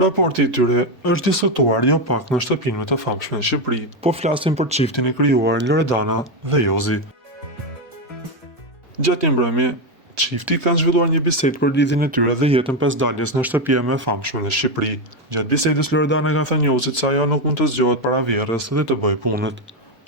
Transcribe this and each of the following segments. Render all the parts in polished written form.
Raporti i tyre është diskutuar jo pak në shtëpinë të famshme në Shqipëri, po flasin për çiftin e krijuar Loredana dhe Jozi. Gjatë një mbrëmje, çifti kanë zhvilluar një bisedë për lidhjen e tyre dhe jetën pas daljes në shtëpia më e famshme në Shqipëri. Gjatë bisedës Loredana ka thënë Jozit se ajo nuk mund të zgjohet para vjerrës dhe të bëjë punët.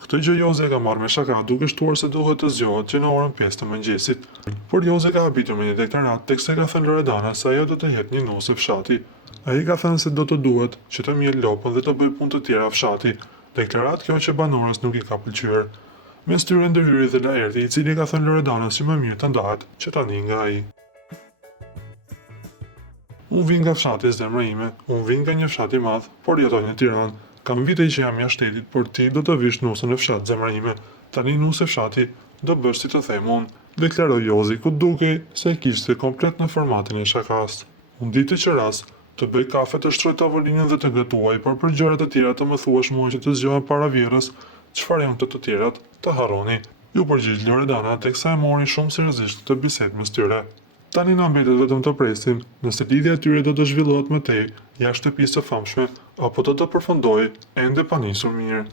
Këtë gjë Jozi e ka marrë me shaka, duke shtuar se duhet të zgjohet që në orën 5 të mëngjesit. Por Jozi ka habitur me një deklarat teksa ka thënë Loredana se ajo do të jetë një nusë fshati. Ai ka thënë se do të duhet që të mjel lopën dhe të bëjë punë të tjera fshati. Deklarat kjo që banorës nuk i ka pëlqyer. Mes tyre ndërhyri dhe Laerti, i cili ka thënë Loredanës që më mirë të ndahet që tani nga ai. Unë vin nga fshati zemra ime, unë vin nga një fshat i madh, por jetoj në Tiranë. Kam vite që jam jashtë shtetit, por ti do të vish nusën në fshat zemra ime. Tani nusë e fshati do bësh si të them unë, deklaroi Jozi, ku dukej se kishte komplet në formatin e shakas. Unë ditë që ras të bëj kafe, të shtroj tavolinën dhe të gëtuaj, por për gjërat e tjera të më thuash mua që të zgjohem para vjerrës, çfarë janë të tjerat, të harroni. Ju përgjigj Loredana, teksa e mori shumë seriozisht këtë bisedë mes tyre. Tani na mbetet vetëm të presim nëse lidhja e tyre do të zhvillohet më tej jashtë shtëpisë së famshme apo do të përfundojë ende pa nisur mirë.